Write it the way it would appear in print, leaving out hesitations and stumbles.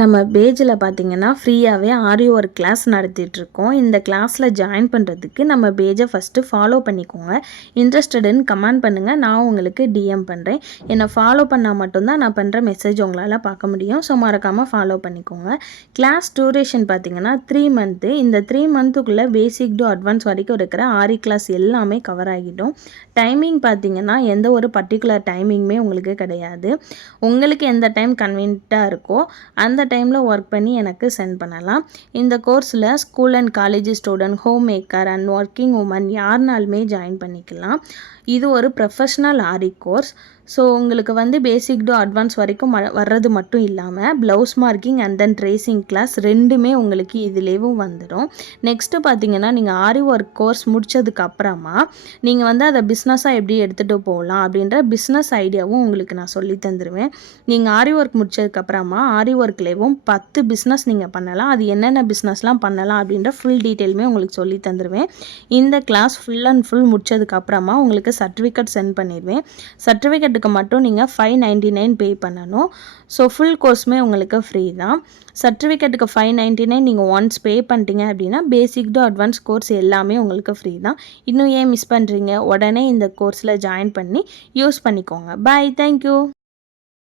நம்ம பேஜில் பார்த்தீங்கன்னா ஃப்ரீயாகவே ஆரி ஒர்க் கிளாஸ் நடத்திட்டுருக்கோம். இந்த கிளாஸில் ஜாயின் பண்ணுறதுக்கு நம்ம பேஜை ஃபஸ்ட்டு ஃபாலோ பண்ணிக்கோங்க. இன்ட்ரெஸ்டடுன்னு கமெண்ட் பண்ணுங்கள், நான் உங்களுக்கு டிஎம் பண்ணுறேன். என்னை ஃபாலோ பண்ணால் மட்டும்தான் நான் பண்ணுற மெசேஜ் உங்களால் பார்க்க முடியும். ஸோ மறக்காமல் ஃபாலோ பண்ணிக்கோங்க. கிளாஸ் டூரேஷன் பார்த்தீங்கன்னா 3 மந்த்து. இந்த 3 மந்த்துக்குள்ளே பேசிக் டு அட்வான்ஸ் வரைக்கும் இருக்கிற ஆரி கிளாஸ் எல்லாமே கவர் ஆகிடும். டைமிங் பார்த்தீங்கன்னா எந்த ஒரு பர்டிகுலர் டைமிங்குமே உங்களுக்கு கிடையாது. உங்களுக்கு எந்த டைம் கன்வீனியண்ட்டாக இருக்கோ அந்த டைமில் ஒர்க் பண்ணி எனக்கு சென்ட் பண்ணலாம். இந்த கோர்ஸில் school and college student, home maker and working woman யாருனாலுமே ஜாயின் பண்ணிக்கலாம். இது ஒரு ப்ரொஃபஷ்னல் ஆரி கோர்ஸ். ஸோ உங்களுக்கு பேசிக் டு அட்வான்ஸ் வரைக்கும் வர்றது மட்டும் இல்லாமல் blouse marking and then tracing class ரெண்டுமே உங்களுக்கு இதுலேயும் வந்துடும். நெக்ஸ்ட்டு பார்த்தீங்கன்னா நீங்கள் ஆரி ஒர்க் கோர்ஸ் முடித்ததுக்கப்புறமா நீங்கள் அதை பிஸ்னஸாக எப்படி எடுத்துகிட்டு போகலாம் அப்படின்ற பிஸ்னஸ் ஐடியாவும் உங்களுக்கு நான் சொல்லி தந்துடுவேன். நீங்கள் ஆரி ஒர்க் முடித்ததுக்கப்புறமா ஆரி ஒர்க்லேயும் 10 பிஸ்னஸ் நீங்கள் பண்ணலாம். அது என்னென்ன பிஸ்னஸ்லாம் பண்ணலாம் அப்படின்ற ஃபுல் டீட்டெயிலுமே உங்களுக்கு சொல்லி தந்துடுவேன். இந்த கிளாஸ் ஃபுல் அண்ட் ஃபுல் முடித்ததுக்கப்புறமா உங்களுக்கு சர்டிஃபிகேட் சென்ட் பண்ணிடுவேன். சர்டிஃபிகேட்டுக்கு மட்டும் நீங்கள் 599 பே பண்ணணும். ஸோ ஃபுல் கோர்ஸுமே உங்களுக்கு ஃப்ரீ தான். சர்டிஃபிகேட்டுக்கு 599 நீங்கள் ஒன்ஸ் பே பண்ணிட்டீங்க அப்படின்னா பேசிக் டு அட்வான்ஸ் கோர்ஸ் எல்லாமே உங்களுக்கு ஃப்ரீ தான். இன்னும் ஏன் மிஸ் பண்ணுறீங்க? உடனே இந்த கோர்ஸில் ஜாயின் பண்ணி யூஸ் பண்ணிக்கோங்க. Bye, thank you.